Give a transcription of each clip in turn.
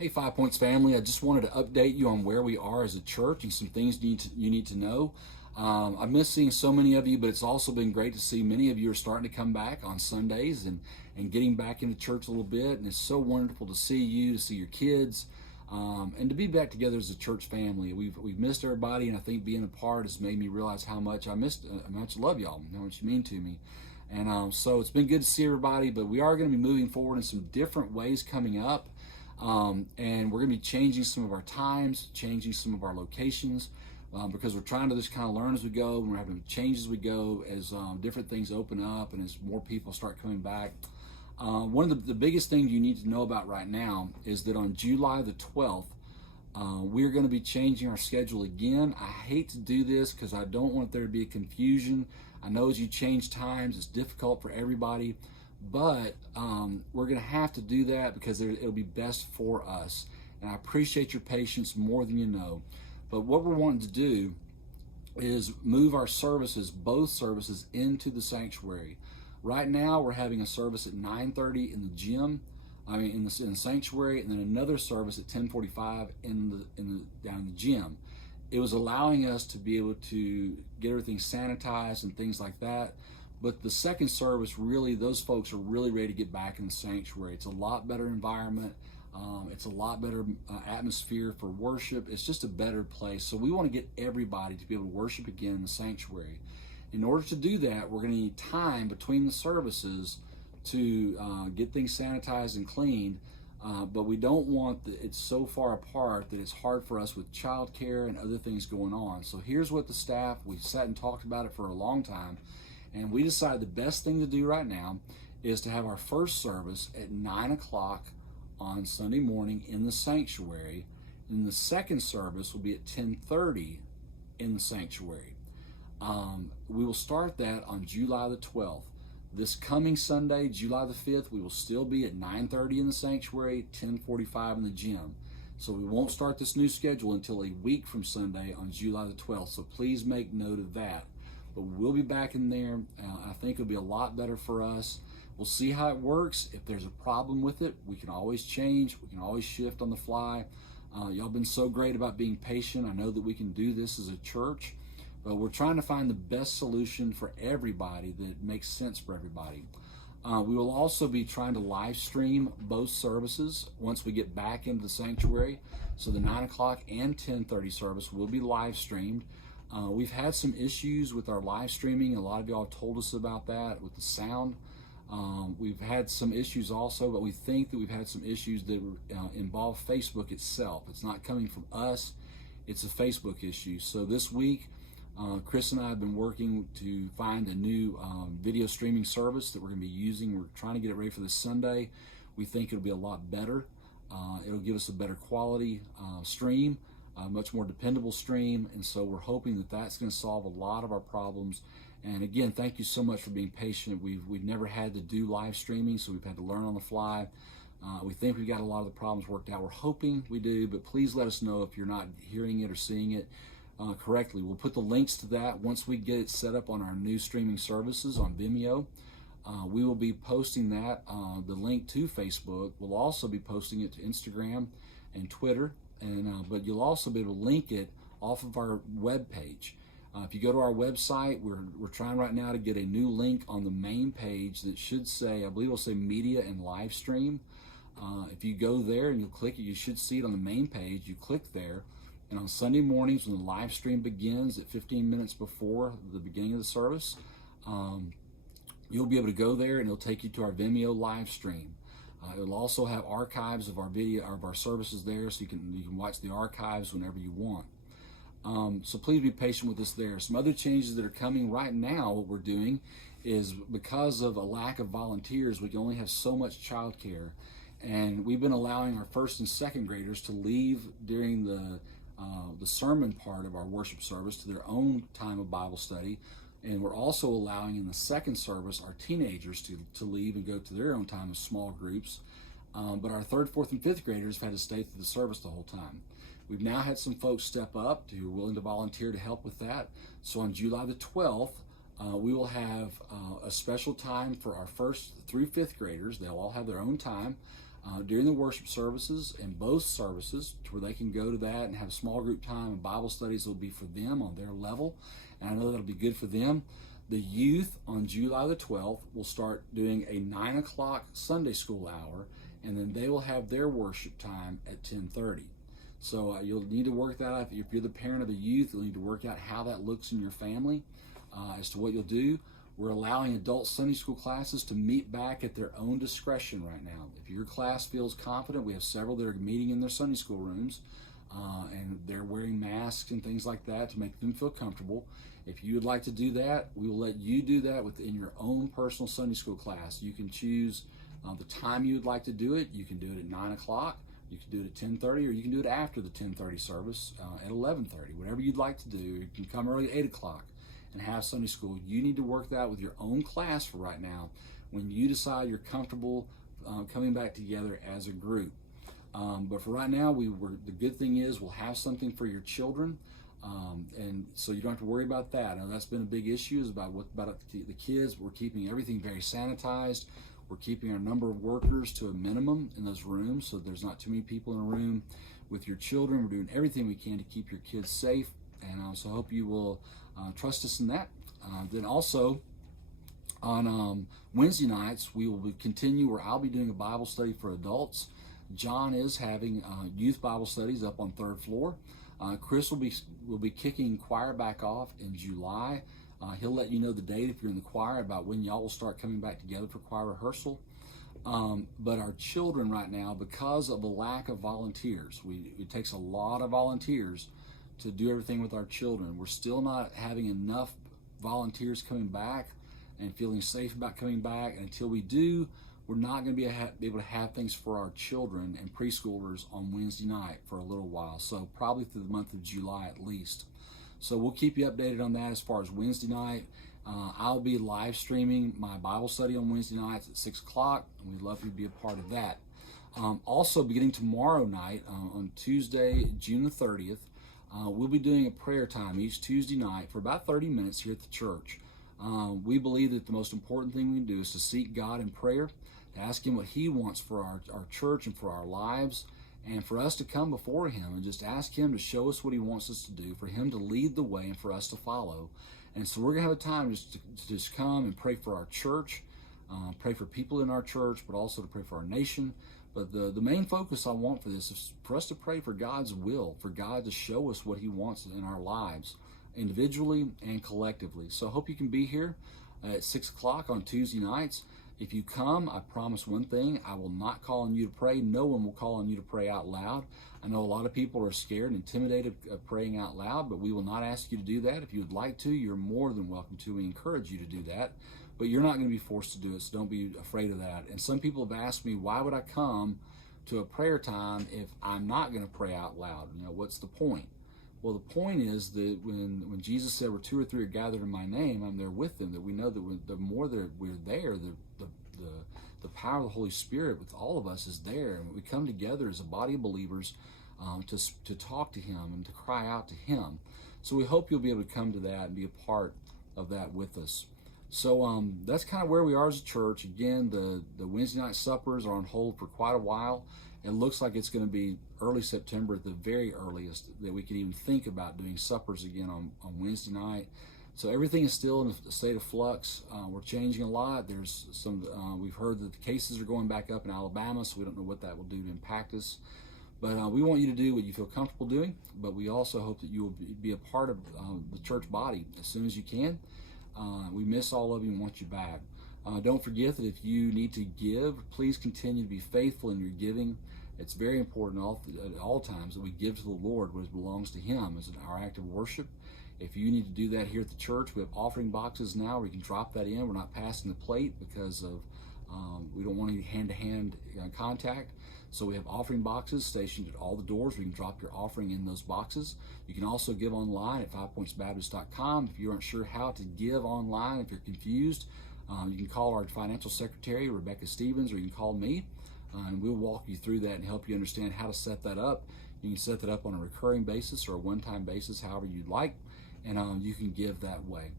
Hey, 5 Points family, I just wanted to update you on where we are as a church and some things you need to know. I miss seeing so many of you, but it's also been great to see many of you are starting to come back on Sundays and getting back into church a little bit. And it's so wonderful to see you, to see your kids, and to be back together as a church family. We've missed everybody, and I think being apart has made me realize how much I missed, how much I love y'all, how much you mean to me. And so it's been good to see everybody, but we are going to be moving forward in some different ways coming up. And we're going to be changing some of our times, changing some of our locations, because we're trying to just kind of learn as we go, and we're having to change as we go as different things open up and as more people start coming back. One of the biggest things you need to know about right now is that on July the 12th, we're going to be changing our schedule again. I hate to do this because I don't want there to be a confusion. I know as you change times, it's difficult for everybody. But we're going to have to do that because it'll be best for us. And I appreciate your patience more than you know. But what we're wanting to do is move our services, both services, into the sanctuary. Right now, we're having a service at 9:30 in the gym, in the sanctuary, and then another service at 10:45 down in the gym. It was allowing us to be able to get everything sanitized and things like that. But the second service, really, those folks are really ready to get back in the sanctuary. It's a lot better environment. It's a lot better atmosphere for worship. It's just a better place. So we want to get everybody to be able to worship again in the sanctuary. In order to do that, we're going to need time between the services to get things sanitized and cleaned. But we don't want it's so far apart that it's hard for us with childcare and other things going on. So here's what the staff, we sat and talked about it for a long time. And we decided the best thing to do right now is to have our first service at 9 o'clock on Sunday morning in the sanctuary. And the second service will be at 10:30 in the sanctuary. We will start that on July the 12th. This coming Sunday, July the 5th, we will still be at 9:30 in the sanctuary, 10:45 in the gym. So we won't start this new schedule until a week from Sunday on July the 12th. So please make note of that. But we'll be back in there. I think it'll be a lot better for us. We'll see how it works. If there's a problem with it, we can always change. We can always shift on the fly. Y'all been so great about being patient. I know that we can do this as a church, but we're trying to find the best solution for everybody that makes sense for everybody. We will also be trying to live stream both services once we get back into the sanctuary. So the 9 o'clock and 10:30 service will be live streamed. We've had some issues with our live streaming. A lot of y'all have told us about that with the sound. We've had some issues also, but we think that we've had some issues that involve Facebook itself. It's not coming from us, it's a Facebook issue. So this week, Chris and I have been working to find a new video streaming service that we're going to be using. We're trying to get it ready for this Sunday. We think it'll be a lot better. It'll give us a better quality stream. A much more dependable stream, and so we're hoping that that's going to solve a lot of our problems. And again, thank you so much for being patient. We've never had to do live streaming, so we've had to learn on the fly. We think we've got a lot of the problems worked out. We're hoping we do, but please let us know if you're not hearing it or seeing it correctly. We'll put the links to that once we get it set up on our new streaming services on Vimeo. We will be posting that, the link to Facebook. We'll also be posting it to Instagram and Twitter. But you'll also be able to link it off of our web page. If you go to our website, we're trying right now to get a new link on the main page that should say, I believe it'll say media and live stream. If you go there and you click it, you should see it on the main page. You click there, and on Sunday mornings when the live stream begins at 15 minutes before the beginning of the service, you'll be able to go there and it'll take you to our Vimeo live stream. It'll also have archives of our video, of our services there, so you can watch the archives whenever you want. So please be patient with us there. Some other changes that are coming right now, what we're doing is because of a lack of volunteers, we can only have so much childcare. And we've been allowing our first and second graders to leave during the sermon part of our worship service to their own time of Bible study. And we're also allowing in the second service our teenagers to leave and go to their own time of small groups. But our third, fourth, and fifth graders have had to stay through the service the whole time. We've now had some folks step up who are willing to volunteer to help with that. So on July the 12th, we will have a special time for our first through fifth graders. They'll all have their own time. during the worship services and both services, to where they can go to that and have small group time and Bible studies will be for them on their level. And I know that'll be good for them. The youth on July the 12th will start doing a 9 o'clock Sunday school hour, and then they will have their worship time at 10:30. So you'll need to work that out. If you're the parent of a youth, you'll need to work out how that looks in your family as to what you'll do. We're allowing adult Sunday school classes to meet back at their own discretion right now. If your class feels confident, we have several that are meeting in their Sunday school rooms, and they're wearing masks and things like that to make them feel comfortable. If you would like to do that, we will let you do that within your own personal Sunday school class. You can choose the time you would like to do it. You can do it at 9 o'clock. You can do it at 10:30, or you can do it after the 10:30 service at 11:30. Whatever you'd like to do. You can come early at 8 o'clock and have Sunday school. You need to work that with your own class for right now when you decide you're comfortable coming back together as a group. But for right now, the good thing is we'll have something for your children, and so you don't have to worry about that. Now, that's been a big issue, is about the kids. We're keeping everything very sanitized. We're keeping our number of workers to a minimum in those rooms, so there's not too many people in a room with your children. We're doing everything we can to keep your kids safe, and so I hope you will trust us in that. Then also on Wednesday nights, we will continue where I'll be doing a Bible study for adults. John is having youth Bible studies up on 3rd floor. Chris will be kicking choir back off in July. He'll let you know the date if you're in the choir about when y'all will start coming back together for choir rehearsal. But our children right now, because of the lack of volunteers, it takes a lot of volunteers to do everything with our children. We're still not having enough volunteers coming back and feeling safe about coming back. And until we do, we're not going to be able to have things for our children and preschoolers on Wednesday night for a little while. So probably through the month of July at least. So we'll keep you updated on that as far as Wednesday night. I'll be live streaming my Bible study on Wednesday nights at 6 o'clock, and we'd love you to be a part of that. Also, beginning tomorrow night, on Tuesday, June the 30th, we'll be doing a prayer time each Tuesday night for about 30 minutes here at the church. We believe that the most important thing we can do is to seek God in prayer, to ask Him what He wants for our church and for our lives, and for us to come before Him and just ask Him to show us what He wants us to do, for Him to lead the way and for us to follow. And so we're going to have a time to just come and pray for our church, pray for people in our church, but also to pray for our nation. But the main focus I want for this is for us to pray for God's will, for God to show us what He wants in our lives, individually and collectively. So I hope you can be here at 6 o'clock on Tuesday nights. If you come, I promise one thing: I will not call on you to pray. No one will call on you to pray out loud. I know a lot of people are scared and intimidated of praying out loud, but we will not ask you to do that. If you would like to, you're more than welcome to. We encourage you to do that, but you're not going to be forced to do it, so don't be afraid of that. And some people have asked me, why would I come to a prayer time if I'm not going to pray out loud? What's the point? Well, the point is that when Jesus said, where 2 or 3 are gathered in my name, I'm there with them, that we know that the more that we're there, the power of the Holy Spirit with all of us is there. And we come together as a body of believers to talk to Him and to cry out to Him. So we hope you'll be able to come to that and be a part of that with us. So that's kind of where we are as a church. Again, the Wednesday night suppers are on hold for quite a while. It looks like it's going to be early September at the very earliest that we could even think about doing suppers again on Wednesday night. So everything is still in a state of flux. We're changing a lot. There's we've heard that the cases are going back up in Alabama, so we don't know what that will do to impact us. But we want you to do what you feel comfortable doing, but we also hope that you will be a part of the church body as soon as you can. We miss all of you and want you back. Don't forget that if you need to give, please continue to be faithful in your giving. It's very important at all times that we give to the Lord what belongs to Him as our act of worship. If you need to do that here at the church, we have offering boxes now where you can drop that in. We're not passing the plate because of we don't want any hand-to-hand contact. So we have offering boxes stationed at all the doors where you can drop your offering in those boxes. You can also give online at 5pointsbaptist.com. If you aren't sure how to give online, if you're confused, you can call our financial secretary, Rebecca Stevens, or you can call me, and we'll walk you through that and help you understand how to set that up. You can set that up on a recurring basis or a one-time basis, however you'd like, and you can give that way.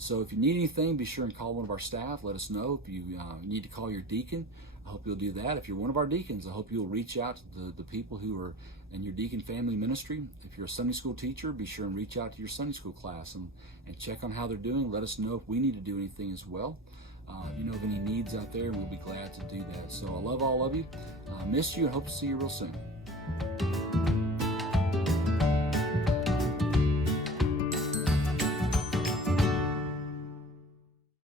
So if you need anything, be sure and call one of our staff. Let us know. If you need to call your deacon, I hope you'll do that. If you're one of our deacons, I hope you'll reach out to the people who are in your deacon family ministry. If you're a Sunday school teacher, be sure and reach out to your Sunday school class and check on how they're doing. Let us know if we need to do anything as well. You know of any needs out there, and we'll be glad to do that. So I love all of you. Miss you and hope to see you real soon.